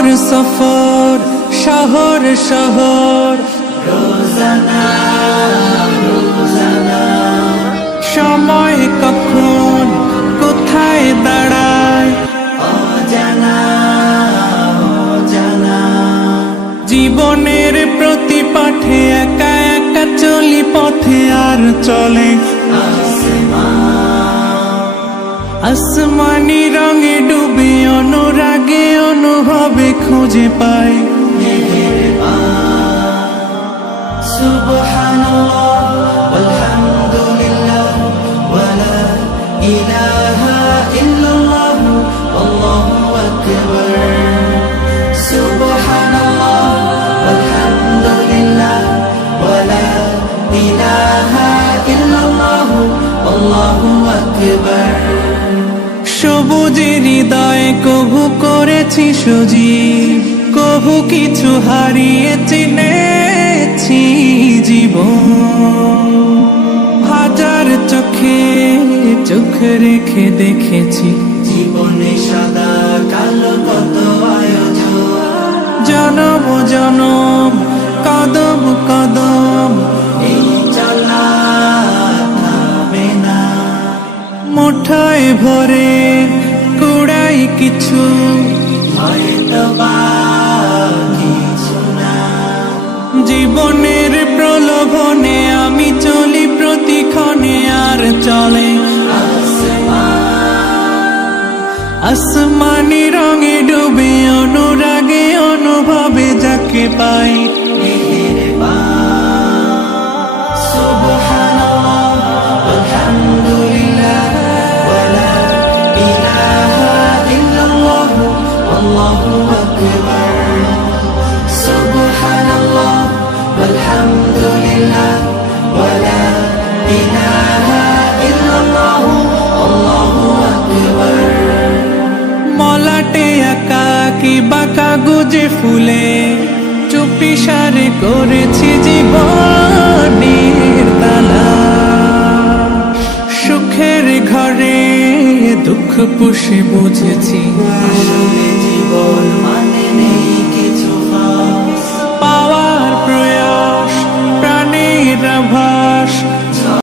কবর সফর শহর শহর রোজানা রোজানা সময় কখন কোথায় দাঁড়ায় অজানা অজানা জীবনের প্রতি পাঠে একা একা চলি পথে আর চলে আসমানি রঙে ডুবে অনুরাগে অনুভবে খুঁজে পাই সুবহানাল্লাহ ওয়ালহামদুলিল্লাহ ওয়ালা ইলাহা ইল্লাল্লাহ আল্লাহু আকবার সুবহানাল্লাহ ওয়ালহামদুলিল্লাহ ওয়ালা ইলাহা ইল্লাল্লাহ আল্লাহু আকবার সবুজের হৃদয়ে কভু করেছি সজীব কভু কিছু হারিয়ে চিনেছি জীবন হাজার চোখে চোখ রেখে দেখেছি জীবনে সাদা কালো কত আয়োজন জনম জনম কদম কদম এই চলা থামে না মুঠায় ভরে কুড়াই কিছু হয়তো বা কিছু না জীবনের প্রলোভনে আমি চলি প্রতিক্ষণে আর চলে আসমানি রঙে ডুবে অনুরাগে অনুভবে যাকে পাই Allahu Akbar Subhanallah walhamdulillah wala ilaha illallah Allahu Akbar মলাটে একাকী বাঁকা গুজে ফুলে চুপি সারে করেছি জীবনের তালা সুখের ঘরে দুঃখ পুষে বুঝেছি আসলে জীবন মানে নেই